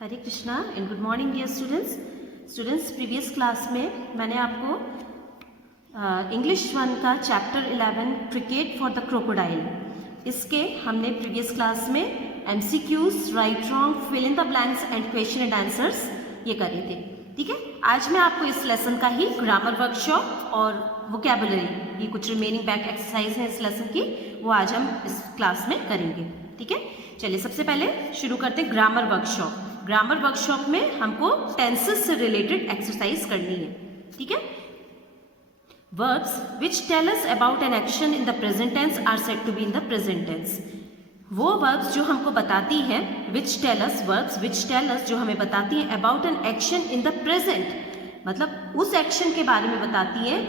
Hare Krishna and good morning dear students previous class में मैंने आपको इंग्लिश 1 का chapter 11 cricket for the crocodile इसके हमने प्रीवियस क्लास में MCQs, right wrong, fill in the blanks and question and answers ये करे थे। ठीक है, आज मैं आपको इस लेसन का ही ग्रामर वर्कशॉप और वोकैबुलरी, ये कुछ रिमेनिंग बैक एक्सरसाइज है इस लेसन की, वो आज हम इस क्लास में करेंगे। ठीक है, चलिए सबसे पहले शुरू करते हैं ग्रामर वर्कशॉप। ग्रामर वर्कशॉप में हमको टेंसेस से रिलेटेड एक्सरसाइज करनी है। ठीक है, verbs which tell us about an action in the present tense are said to be in the present tense. वो वर्ब्स जो हमको बताती हैं, which tell us, verbs which tell us जो हमें बताती हैं about an action in the present, मतलब उस एक्शन के बारे में बताती हैं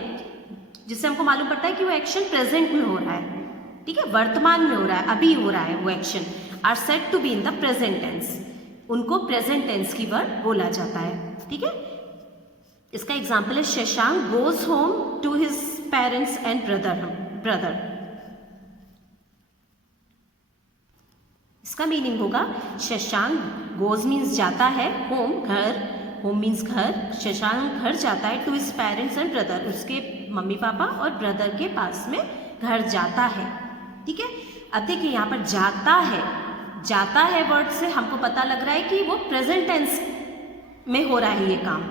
जिससे हमको मालूम पड़ता है कि वो एक्शन प्रेजेंट में हो रहा है। ठीक है, वर्तमान में हो रहा है, अभी हो रहा है वो action, are said to be in the present tense, उनको प्रेजेंट टेंस की वर्ड बोला जाता है। ठीक है, इसका एग्जाम्पल है Shashank goes home to his parents and brother. इसका मीनिंग होगा शशांक गोज मीन्स जाता है, होम घर, होम मीन्स घर, शशांक घर जाता है to his parents and brother, उसके मम्मी पापा और ब्रदर के पास में घर जाता है। ठीक है, अब देखिए यहाँ पर जाता है वर्ड से हमको पता लग रहा है कि वो प्रेजेंट टेंस में हो रहा है ये काम,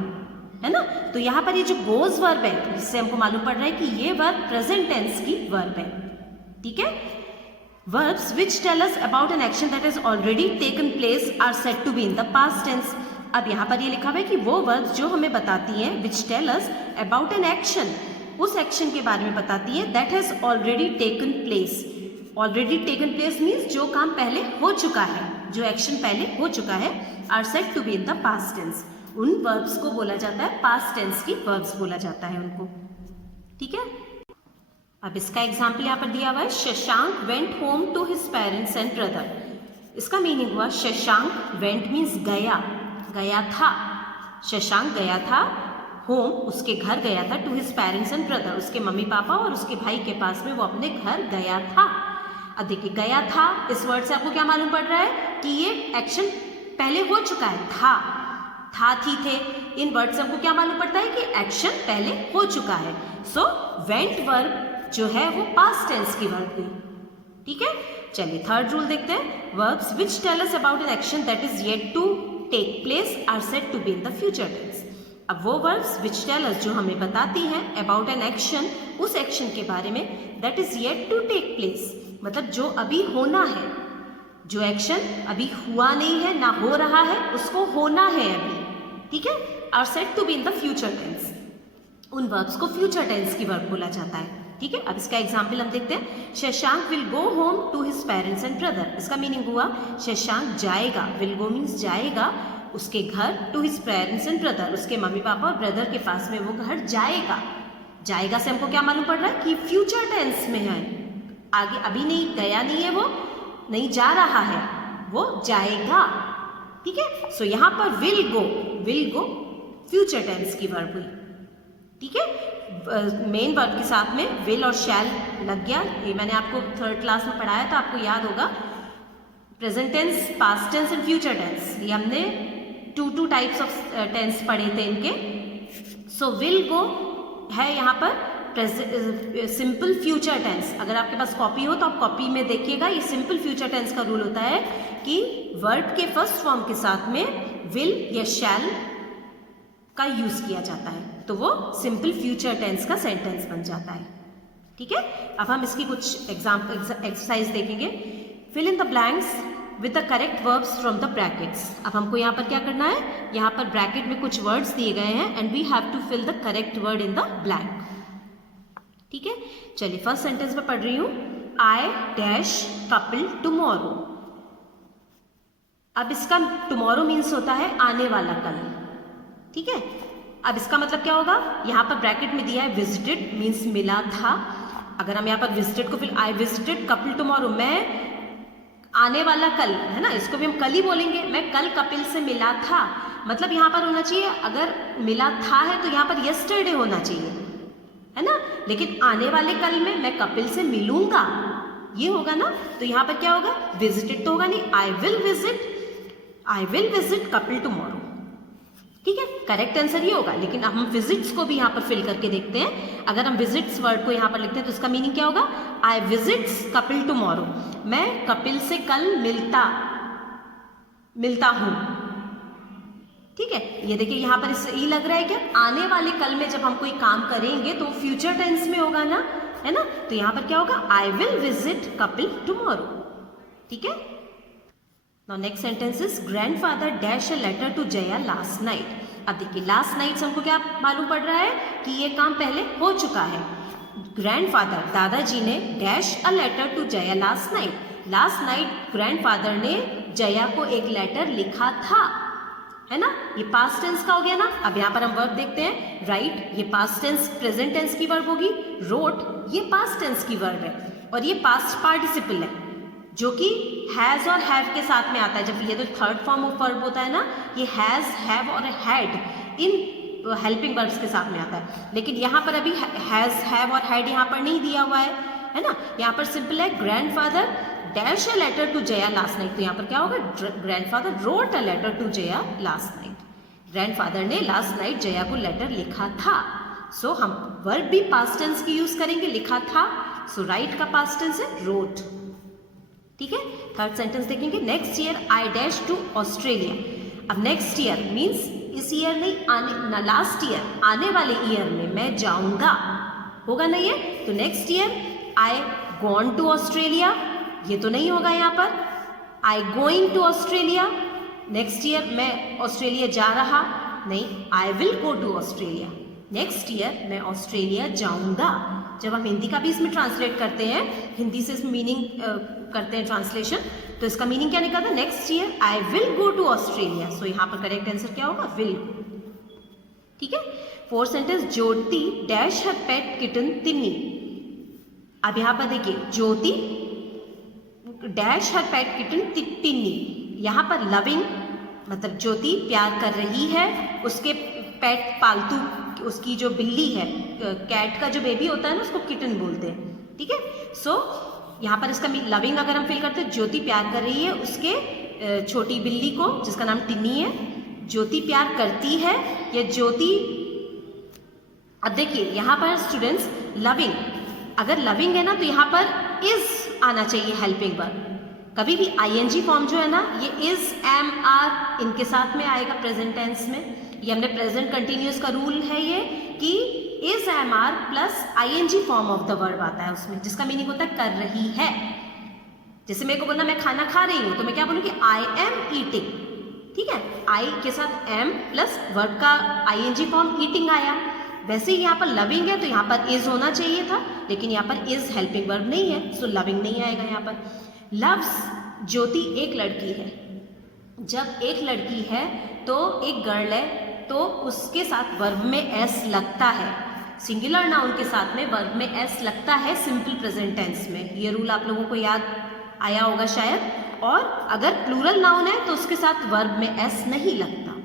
है ना। तो यहाँ पर ये जो गोज वर्ब है, इससे हमको मालूम पड़ रहा है कि ये वर्ब प्रेजेंट टेंस की वर्ब है। ठीक है, verbs which tell us about an action that is already taken place are said to be in the past tense. अब यहाँ पर ये लिखा हुआ है कि वो वर्ब्स जो हमें बताती हैं which tell us about an action, उस एक्शन के बारे में बताती है that has already taken place. Already taken place means जो काम पहले हो चुका है, जो एक्शन पहले हो चुका है, are said to be in the past tense. उन वर्ब्स को बोला जाता है, पास्ट टेंस की वर्ब्स बोला जाता है उनको। ठीक है, अब इसका एग्जाम्पल यहाँ पर दिया हुआ है Shashank went home to his parents and brother. इसका मीनिंग हुआ शशांक वेंट मीन्स गया था, शशांक गया था, होम उसके घर गया था, to his parents and brother उसके मम्मी पापा और उसके भाई के पास में वो अपने घर गया था। अब देखिए गया था, इस वर्ड से आपको क्या मालूम पड़ रहा है कि ये एक्शन पहले हो चुका है, था, थी, थे। इन वर्ड से हमको क्या मालूम पड़ता है कि एक्शन पहले हो चुका है। सो वेंट वर्ब जो है वो पास्ट टेंस की वर्ब हुई। ठीक है, चलिए थर्ड रूल देखते हैं। Verbs which tell us about an action that is yet to take place are said to be in the future tense. अब वो वर्ब्स विच टेल अस जो हमें बताती हैं अबाउट एन एक्शन, उस एक्शन के बारे में that is yet to take place, मतलब जो अभी होना है, जो एक्शन अभी हुआ नहीं है, ना हो रहा है, उसको होना है अभी। ठीक है, are said to be in the future tense. उन वर्ब्स को फ्यूचर टेंस की वर्ब बोला जाता है। ठीक है, अब इसका एग्जाम्पल हम देखते हैं Shashank will go home to his parents and brother. इसका मीनिंग हुआ शशांक जाएगा, विल गो मीन्स जाएगा उसके घर, to his parents and brother उसके मम्मी पापा और ब्रदर के पास में वो घर जाएगा। जाएगा से हमको क्या मालूम पड़ रहा है कि फ्यूचर टेंस में है, आगे अभी नहीं, गया नहीं है, वो नहीं जा रहा है, वो जाएगा। ठीक है, सो यहाँ पर विल गो फ्यूचर टेंस की वर्ब हुई। ठीक है, मेन वर्ब के साथ में विल और शैल लग गया। ये मैंने आपको थर्ड क्लास में पढ़ाया था, आपको याद होगा। Present tense, past tense and future tense, ये हमने टू टाइप्स ऑफ टेंस पढ़े थे इनके। सो विल गो है यहाँ पर सिंपल फ्यूचर टेंस। अगर आपके पास कॉपी हो तो आप कॉपी में देखिएगा, ये सिंपल फ्यूचर टेंस का रूल होता है कि वर्ब के फर्स्ट फॉर्म के साथ में विल या शैल का यूज किया जाता है, तो वो सिंपल फ्यूचर टेंस का सेंटेंस बन जाता है। ठीक है, अब हम इसकी कुछ एक्सरसाइज देखेंगे। Fill in the blanks with the correct verbs from the brackets. अब हमको यहाँ पर क्या करना है, यहाँ पर ब्रैकेट में कुछ वर्ड्स दिए गए हैं and we have to fill the correct word in the blank. ठीक है, चलिए फर्स्ट सेंटेंस में पढ़ रही हूं, आई डैश कपल टुमारो। अब इसका टुमारो मीन्स होता है आने वाला कल। ठीक है, अब इसका मतलब क्या होगा, यहाँ पर ब्रैकेट में दिया है विजिटेड मीन्स मिला था। अगर हम यहाँ पर विजिटेड को फिर आई विजिटेड कपिल टुमारो, मैं आने वाला कल, है ना, इसको भी हम कल ही बोलेंगे, मैं कल कपिल से मिला था, मतलब यहाँ पर होना चाहिए, अगर मिला था है तो यहाँ पर यस्टरडे होना चाहिए, है ना, लेकिन आने वाले कल में मैं कपिल से मिलूंगा, ये होगा ना। तो यहाँ पर क्या होगा, विजिटेड तो होगा नहीं, I will visit, I will visit Kapil tomorrow. ठीक है, करेक्ट आंसर ये होगा। लेकिन अब हम विजिट्स को भी यहाँ पर फिल करके देखते हैं। अगर हम विजिट्स वर्ड को यहाँ पर लिखते हैं तो इसका मीनिंग क्या होगा? आई विजिट्स कपिल टुमारो, मैं कपिल से कल मिलता हूँ। ठीक है, ये देखिए यहाँ पर इससे ये लग रहा है क्या, आने वाले कल में जब हम कोई काम करेंगे तो फ्यूचर टेंस में होगा ना, है ना। तो यहाँ पर क्या होगा? I will visit Kapil tomorrow. ठीक है, now next sentence is grandfather dash a letter to Jaya last night. अब देखिए लास्ट नाइट हमको क्या मालूम पड़ रहा है कि ये काम पहले हो चुका है। ग्रैंडफादर दादाजी ने dash a letter to Jaya last night. Last night grandfather ने जया को एक लेटर लिखा था, है ना। ये पास्ट टेंस का हो गया ना। अब यहाँ पर हम वर्ब देखते हैं। राइट ये पास्ट टेंस प्रेजेंट टेंस की वर्ब होगी। रोट ये पास्ट टेंस की वर्ब है और ये पास्ट पार्टिसिपल है जो कि हैज और हैव के साथ में आता है। जब ये तो थर्ड फॉर्म ऑफ वर्ब होता है ना, ये हैज, हैव और हैड इन हेल्पिंग वर्ब्स के साथ में आता है। लेकिन यहाँ पर अभी हैज, हैव और हैड यहाँ पर नहीं दिया हुआ है ना। यहाँ पर सिंपल है grandfather dash a letter to Jaya last night. तो यहाँ पर क्या होगा? Grandfather wrote a letter to Jaya last night. Grandfather ने लास्ट नाइट जया को लेटर लिखा था। सो हम वर्ब भी पास्ट टेंस की यूज करेंगे, लिखा था। सो राइट का पास्ट टेंस है रोट। ठीक है, थर्ड सेंटेंस देखेंगे। Next year I dash to Australia. अब नेक्स्ट ईयर मीन्स इस ईयर नहीं, आने लास्ट ईयर, आने वाले ईयर में मैं जाऊंगा, होगा ना ये। तो next year I gone to Australia, ये तो नहीं होगा यहाँ पर। I going to Australia, next year मैं ऑस्ट्रेलिया जा रहा, नहीं, I will go to Australia. Next year मैं ऑस्ट्रेलिया जाऊंगा। जब हम हिंदी का भी इसमें ट्रांसलेट करते हैं, हिंदी से इसमें मीनिंग करते हैं ट्रांसलेशन, तो इसका मीनिंग क्या निकलता है? Next year I will go to Australia. So यहाँ पर करेक्ट आंसर क्या होगा? विल। ठीक है, fourth sentence Jyoti dash her pet kitten Tiny. अब यहाँ पर देखिए ज्योति डैश हर पेट किटन तिन्नी। यहाँ पर लविंग मतलब ज्योति प्यार कर रही है उसके पेट, पालतू, उसकी जो बिल्ली है, कैट का जो बेबी होता है ना, उसको किटन बोलते हैं। ठीक है, सो यहाँ पर इसका लविंग अगर हम फिल करते हैं, ज्योति प्यार कर रही है उसके छोटी बिल्ली को जिसका नाम टिन्नी है। ज्योति प्यार करती है या ज्योति। अब देखिए यहाँ पर स्टूडेंट्स लविंग, अगर लविंग है ना तो यहाँ पर इज आना चाहिए हेल्पिंग वर्ब। कभी भी आईएनजी फॉर्म जो है ना, ये इज, एम, आर इनके साथ में आएगा प्रेजेंट टेंस में। ये हमने प्रेजेंट कंटिन्यूअस का रूल है ये कि is, am, are plus ING form of the verb आता है उसमें, जिसका मीनिंग होता है कर रही है। जैसे मेरे को बोलना मैं खाना खा रही हूँ तो मैं क्या बोलूँगी? I am eating. ठीक है, आई के साथ एम प्लस वर्ब का आईएनजी फॉर्म ईटिंग आया। वैसे ही यहाँ पर लविंग है तो यहाँ पर इज होना चाहिए था, लेकिन यहाँ पर इज हेल्पिंग वर्ब नहीं है, सो लविंग नहीं आएगा यहाँ पर। लव्स ज्योति एक लड़की है। जब एक लड़की है तो एक गर्ल है तो उसके साथ वर्ब में एस लगता है। सिंगुलर नाउन के साथ में वर्ब में एस लगता है सिंपल प्रेजेंट टेंस में। ये रूल आप लोगों को याद आया होगा शायद। और अगर प्लूरल नाउन है तो उसके साथ वर्ब में एस नहीं लगता।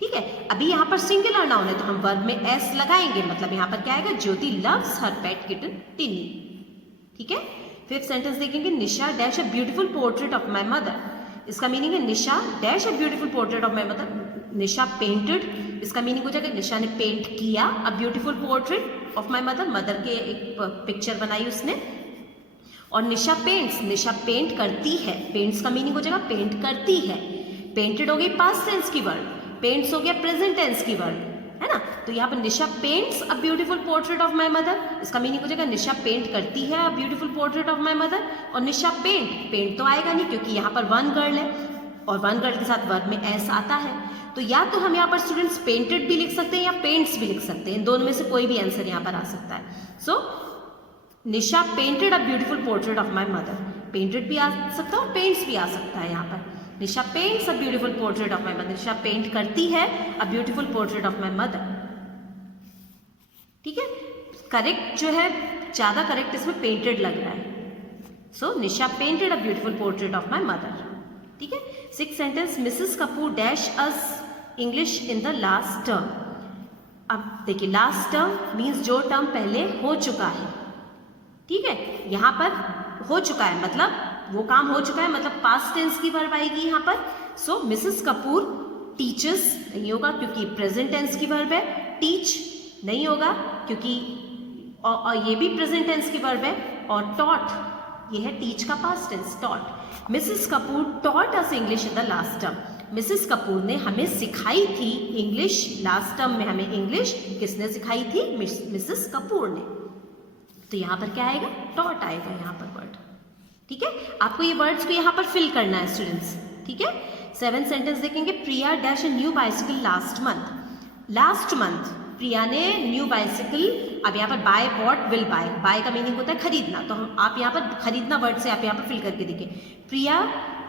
ठीक है, अभी यहाँ पर सिंगुलर नाउन है तो हम वर्ब में एस लगाएंगे, मतलब यहाँ पर क्या आएगा? Jyoti loves her pet kitten Tiny. ठीक है, फिफ्थ सेंटेंस देखेंगे। Nisha dash a beautiful portrait of my mother. इसका मीनिंग है Nisha dash a beautiful portrait of my mother. Nisha painted, इसका मीनिंग हो जाएगा निशा ने पेंट किया a beautiful portrait of my mother. Mother के एक पिक्चर बनाई उसने। और निशा पेंट्स, निशा पेंट करती है। पेंट्स का मीनिंग हो जाएगा पेंट करती है। पेंटेड हो गई पास्ट टेंस की वर्ड, पेंट्स हो गया प्रेजेंट टेंस की वर्ड, है ना। तो यहाँ पर Nisha paints a beautiful portrait of my mother, इसका मीनिंग हो जाएगा निशा पेंट करती है a beautiful portrait of my mother. और निशा पेंट तो आएगा नहीं क्योंकि यहाँ पर वन गर्ल है और वन गर्ल के साथ वर्ब में एस आता है। तो या तो हम यहाँ पर स्टूडेंट्स पेंटेड भी लिख सकते हैं या पेंट्स भी लिख सकते हैं, दोनों में से कोई भी आंसर यहाँ पर आ सकता है। So Nisha painted a beautiful portrait of my mother, painted भी आ सकता है और पेंट्स भी आ सकता है यहाँ पर। Nisha paints a beautiful portrait of my mother, Nisha paint करती है a beautiful portrait of my mother. ठीक है, करेक्ट जो है, ज़्यादा करेक्ट इसमें पेंटेड लग रहा है। So Nisha painted a beautiful portrait of my mother. ठीक है, six sentence. Mrs Kapoor dash us English in the last term. अब देखिए लास्ट टर्म मीन्स जो टर्म पहले हो चुका है। ठीक है, यहाँ पर हो चुका है मतलब वो काम हो चुका है, मतलब पास्ट टेंस की वर्ब आएगी यहाँ पर। सो मिसेस कपूर टीचर्स नहीं होगा क्योंकि प्रेजेंट टेंस की वर्ब है, टीच नहीं होगा क्योंकि और ये भी प्रेजेंट टेंस की वर्ब है, और टॉट ये है टीच का past tense, taught. Mrs Kapoor taught us English in the last term, Mrs Kapoor ने हमें सिखाई थी इंग्लिश, लास्ट टर्म में हमें इंग्लिश किसने सिखाई थी? मिसेस कपूर ने। तो यहाँ पर क्या आएगा? टॉट आएगा यहाँ पर वर्ड। ठीक है, आपको ये वर्ड्स को यहाँ पर फिल करना है स्टूडेंट्स। ठीक है, 7th सेंटेंस देखेंगे। Priya dash a new bicycle last month, last month Priya ने न्यू बाइसिकल, अब यहाँ पर buy bought will buy, buy का मीनिंग होता है खरीदना, तो हम आप यहाँ पर खरीदना वर्ड से आप यहाँ पर फिल करके देखिए। प्रिया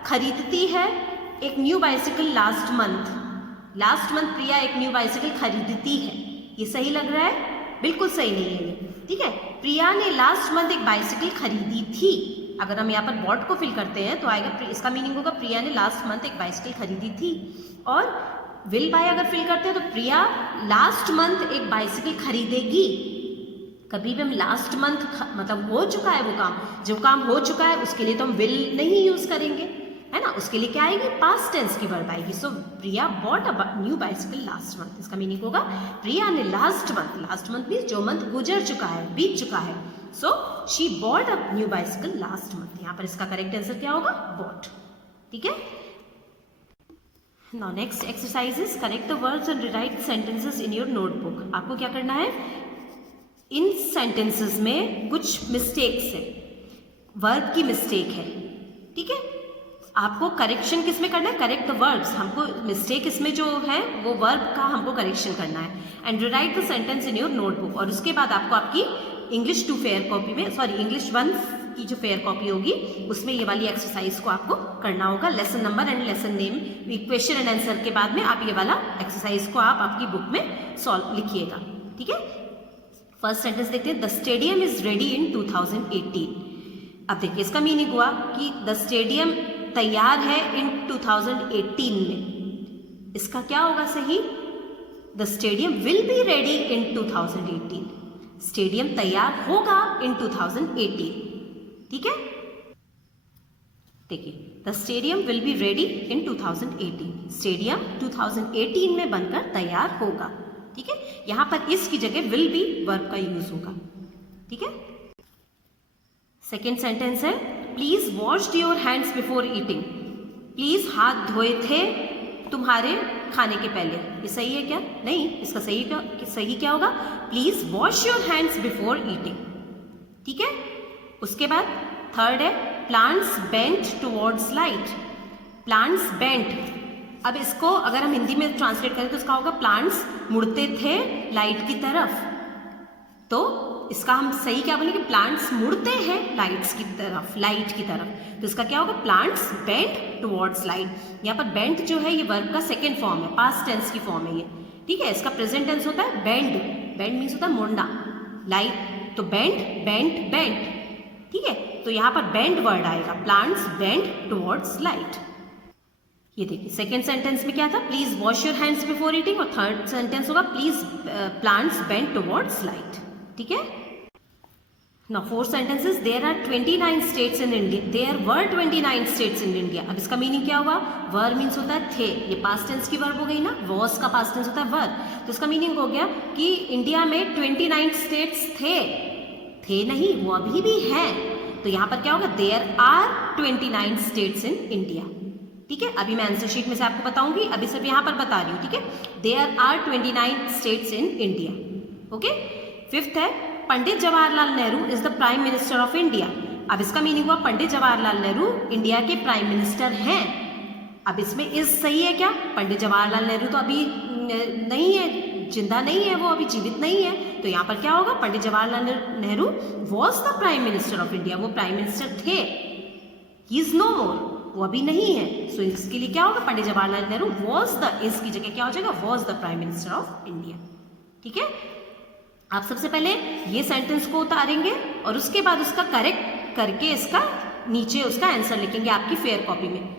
खरीदती है एक new bicycle last month, last month Priya एक न्यू बाइसिकल खरीदती है, ये सही लग रहा है? बिल्कुल सही नहीं है ये। ठीक है, प्रिया ने लास्ट मंथ एक बाइसिकल खरीदी थी, अगर हम यहाँ पर बॉट को फिल करते हैं तो आएगा, इसका मीनिंग होगा प्रिया ने लास्ट मंथ एक बाइसिकल खरीदी थी। और विल बाय अगर फिल करते हैं तो प्रिया लास्ट मंथ एक बाइसिकल खरीदेगी। कभी भी हम लास्ट मंथ मतलब हो चुका है वो काम, जो काम हो चुका है उसके लिए तो हम विल नहीं यूज करेंगे, है ना, उसके लिए क्या आएगी? पास्ट टेंस की वर्ब आएगी। So Priya bought a new bicycle last month, इसका मीनिंग होगा प्रिया ने last month, last month means जो मंथ गुजर चुका है, बीत चुका है, so she bought a new bicycle last month. यहाँ पर इसका करेक्ट आंसर क्या होगा? बॉट। ठीक है, now next exercise is correct the words and right sentences in your notebook. आपको क्या करना है? इन सेंटेंसेस में कुछ मिस्टेक्स है, वर्ब की मिस्टेक है। ठीक है, आपको करेक्शन किस में करना है? करेक्ट द वर्ड्स, हमको मिस्टेक इसमें जो है वो वर्ब का हमको करेक्शन करना है। And right the sentence in your notebook, और उसके बाद आपको आपकी इंग्लिश 2 फेयर कॉपी में, सॉरी इंग्लिश 1 की जो फेयर कॉपी होगी उसमें ये वाली एक्सरसाइज को आपको करना होगा। Lesson number and lesson name, question and answer के बाद में आप ये वाला एक्सरसाइज को आप आपकी बुक में सॉल्व लिखिएगा। ठीक है, फर्स्ट सेंटेंस देखते हैं। The stadium is ready in 2018। अब देखिए इसका मीनिंग हुआ कि द स्टेडियम तैयार है इन 2018 में, इसका क्या होगा सही? The stadium will be ready in 2018, stadium तैयार होगा इन 2018। ठीक है, देखिए the stadium will be ready in 2018, stadium 2018 में बनकर तैयार होगा। ठीक है, यहां पर इस की जगह विल बी वर्ब का यूज होगा। ठीक है, सेकेंड सेंटेंस है please wash your hands before eating, please हाथ धोए थे तुम्हारे खाने के पहले, ये सही है क्या? नहीं, इसका सही क्या होगा? Please wash your hands before eating. ठीक है, उसके बाद थर्ड है plants bent towards light, plants bent, अब इसको अगर हम हिंदी में ट्रांसलेट करें तो इसका होगा प्लांट्स मुड़ते थे लाइट की तरफ, तो इसका हम सही क्या बोलेंगे? प्लांट्स मुड़ते हैं लाइट्स की तरफ, लाइट की तरफ, तो इसका क्या होगा? Plants bent towards light. यहाँ पर बेंट जो है ये वर्ब का सेकेंड फॉर्म है, पास्ट टेंस की फॉर्म है ये। ठीक है, इसका प्रेजेंट टेंस होता है बेंड, बेंड मीन्स होता है मुड़ना, लाइट तो बेंट बेंट बेंट। ठीक है, तो यहाँ पर बेंड वर्ड आएगा, प्लांट्स बेंट टुवर्ड्स लाइट। ये देखिए सेकेंड सेंटेंस में क्या था? Please wash your hands before eating, और थर्ड सेंटेंस होगा please plants bent towards light. ठीक है, now fourth sentences there are 29 states in India, there were 29 states in India. अब इसका मीनिंग क्या हुआ? वर मीन्स होता है थे, ये पास्ट टेंस की वर्ब हो गई ना, वॉज का पास्ट टेंस होता है वर, तो इसका मीनिंग हो गया कि इंडिया में 29 स्टेट्स थे नहीं, वो अभी भी हैं, तो यहाँ पर क्या होगा? There are 29 states in India. ठीक है, अभी मैं आंसर शीट में से आपको बताऊंगी, अभी सिर्फ यहाँ पर बता रही हूँ। ठीक है, there are 29 states in India. Okay, fifth है Pandit Jawaharlal Nehru is the prime minister of India. अब इसका मीनिंग हुआ पंडित जवाहरलाल नेहरू इंडिया के प्राइम मिनिस्टर हैं। अब इसमें इज सही है क्या? पंडित जवाहरलाल नेहरू तो अभी नहीं है, जिंदा नहीं है, वो अभी जीवित नहीं है, तो यहाँ पर क्या होगा? Pandit Jawaharlal Nehru was the prime minister of India, वो प्राइम मिनिस्टर थे, ही इज नो मोर, वो अभी नहीं है, सो इसके लिए क्या होगा? Pandit Jawaharlal Nehru was the, is की जगह क्या हो जाएगा? Was the prime minister of India. ठीक है, आप सबसे पहले ये सेंटेंस को उतारेंगे और उसके बाद उसका करेक्ट करके इसका नीचे उसका आंसर लिखेंगे आपकी फेयर कॉपी में।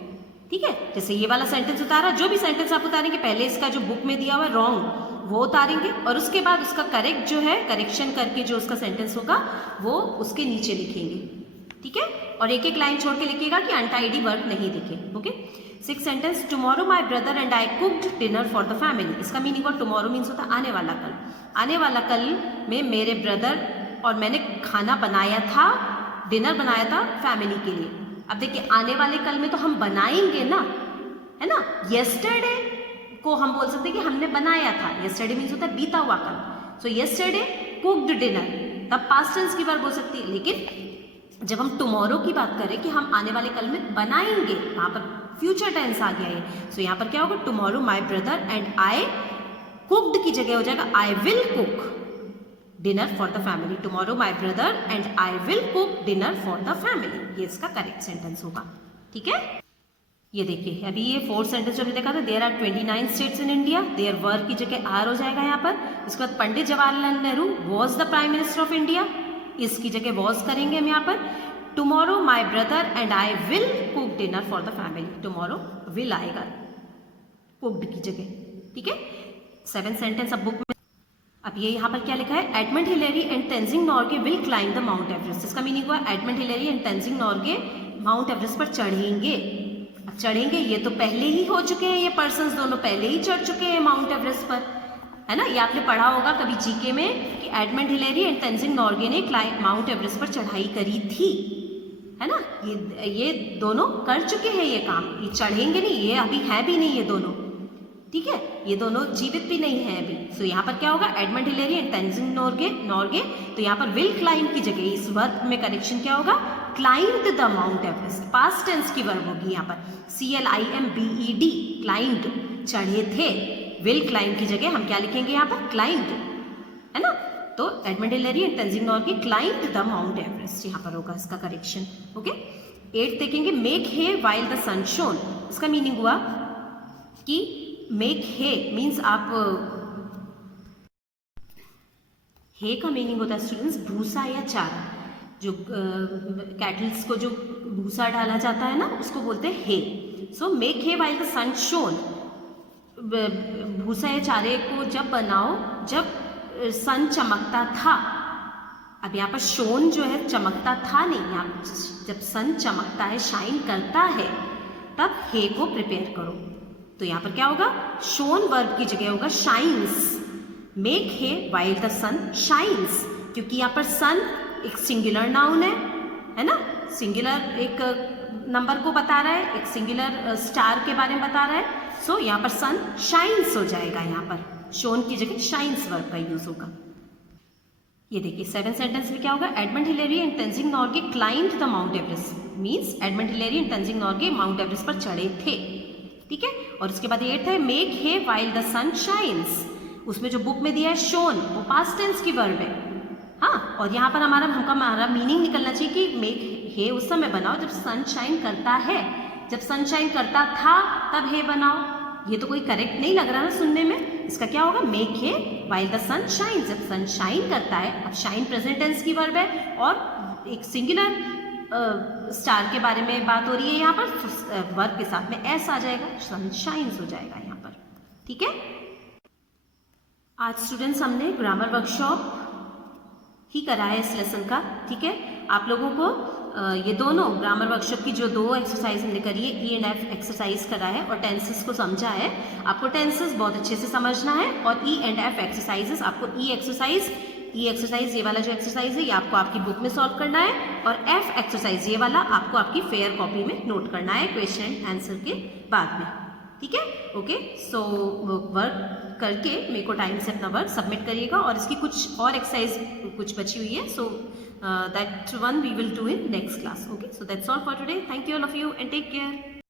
ठीक है, जैसे ये वाला सेंटेंस उतारा, जो भी सेंटेंस आप उतारेंगे पहले इसका जो बुक में दिया हुआ है रॉन्ग वो उतारेंगे, और उसके बाद उसका करेक्ट जो है करेक्शन करके जो उसका सेंटेंस होगा वो उसके नीचे लिखेंगे। ठीक है, और एक एक लाइन छोड़ के लिखिएगा कि अनटाइडी वर्ड नहीं दिखे। Okay, six sentence, tomorrow my brother and I cooked dinner for the family. इसका मीनिंग और टुमारो मीन्स होता है आने वाला कल। आने वाला कल में मेरे ब्रदर और मैंने खाना बनाया था, डिनर बनाया था फैमिली के लिए। अब देखिए आने वाले कल में तो हम बनाएंगे ना, है ना। येस्टरडे को हम बोल सकते हैं कि हमने बनाया था, येस्टरडे मीन्स होता है बीता हुआ कल। सो येस्टरडे कुक्ड डिनर, तब पास्ट टेंस की बार बोल सकती है। लेकिन जब हम टुमारो की बात करें कि हम आने वाले कल में बनाएंगे, वहां पर फ्यूचर टेंस आ गया है। सो यहाँ पर क्या होगा, tomorrow my brother and I cooked की जगह हो जाएगा आई will cook dinner for the family. Tomorrow my brother and I will cook dinner for the family, ये इसका करेक्ट सेंटेंस होगा। ठीक है, ये देखिए अभी ये फोर्थ सेंटेंस जो हमने देखा था, there are 29 states in India, there were की जगह आर हो जाएगा यहाँ पर। इसके बाद Pandit Jawaharlal Nehru was the prime minister of India, इसकी जगह वॉज करेंगे हम यहाँ पर। Tomorrow my brother and I will cook dinner for the family, tomorrow will आएगा कुक्ड की जगह। ठीक है, 7 सेंटेंस अब बुक में। अब ये यहाँ पर क्या लिखा है, Edmund Hillary and Tenzing Norgay will climb the mount Everest. इसका मीनिंग हुआ Edmund Hillary and Tenzing Norgay mount Everest पर चढ़ेंगे। अब चढ़ेंगे, ये तो पहले ही हो चुके हैं, ये पर्सन्स दोनों पहले ही चढ़ चुके हैं माउंट एवरेस्ट पर, है ना। ये आपने पढ़ा होगा कभी जीके में कि Edmund Hillary and Tenzing Norgay ने माउंट एवरेस्ट पर चढ़ाई करी थी, है ना। ये दोनों कर चुके हैं ये काम, ये चढ़ेंगे नहीं, ये अभी है भी नहीं ये दोनों। ठीक है, ये दोनों जीवित भी नहीं है अभी। सो यहाँ पर क्या होगा, Edmund Hillary and Tenzing Norgay. तो यहाँ पर विल क्लाइंब की जगह इस वर्ब में करेक्शन क्या होगा, climbed the mount Everest. Past tense की वर्ब होगी यहाँ पर, CLIMBED, क्लाइंब्ड, चढ़े थे। विल क्लाइंब की जगह हम क्या लिखेंगे यहाँ पर, क्लाइंब्ड, है ना। तो Edmund Hillary and Tenzing Norgay climbed the mount Everest, यहाँ पर होगा इसका करेक्शन। ओके, 8 देखेंगे, make hay while the sun shone. इसका मीनिंग हुआ कि मेक हे मीन्स आप, हे का मीनिंग होता है स्टूडेंट्स भूसा या चारा। जो कैटल्स को जो भूसा डाला जाता है ना, उसको बोलते हैं hay. So make hay while the sun shone, भूसा या चारे को जब बनाओ जब सन चमकता था। अब यहाँ पर शोन जो है चमकता था नहीं, यहाँ जब सन चमकता है, शाइन करता है, तब हे को प्रिपेयर करो। तो यहाँ पर क्या होगा, शोन वर्ब की जगह होगा shines. Make hay while the sun shines, क्योंकि यहाँ पर सन एक सिंगुलर नाउन है ना। सिंगुलर एक नंबर को बता रहा है, एक सिंगुलर स्टार के बारे में बता रहा है। सो यहाँ पर सन शाइन्स हो जाएगा, यहाँ पर शोन की जगह शाइन्स वर्ब का यूज होगा। ये देखिए 7 सेंटेंस में क्या होगा, Edmund Hillary and Tenzing Norgay climbed the mount Everest, means Edmund Hillary and Tenzing Norgay mount Everest पर चढ़े थे। ठीक है, और उसके बाद 8 है, make hay while the sun shines. उसमें जो बुक में दिया है शोन, वो पास्ट टेंस की वर्ब है। हाँ, और यहाँ पर हमारा मीनिंग निकलना चाहिए कि मेक हे उस समय बनाओ जब सनशाइन करता है, जब सनशाइन करता था तब हे बनाओ। ये तो कोई करेक्ट नहीं लग रहा ना सुनने में। इसका क्या होगा, make hay while the sun shine, जब सन शाइन करता है। अब शाइन प्रेजेंट टेंस की वर्ब है और एक सिंगुलर स्टार के बारे में बात हो रही है यहाँ पर, वर्ब के साथ में एस आ जाएगा, सन शाइन्स हो जाएगा यहाँ पर। ठीक है, आज स्टूडेंट्स हमने ग्रामर वर्कशॉप ही करा है इस लेसन का। ठीक है, आप लोगों को ये दोनों ग्रामर वर्कशॉप की जो 2 एक्सरसाइज हमने करी है, ई एंड एफ एक्सरसाइज करा है और टेंसेस को समझा है। आपको टेंसेस बहुत अच्छे से समझना है और ई एंड एफ एक्सरसाइजेस, आपको ई एक्सरसाइज ये वाला जो एक्सरसाइज है ये आपको आपकी बुक में सॉल्व करना है और एफ एक्सरसाइज ये वाला आपको आपकी फेयर कॉपी में नोट करना है क्वेश्चन आंसर के बाद में। ठीक है, ओके। सो वर्क करके मेरे को टाइम से अपना वर्क सबमिट करिएगा और इसकी कुछ और एक्सरसाइज कुछ बची हुई है। सो that one we will do in next class. Okay, so that's all for today. Thank you all of you and take care.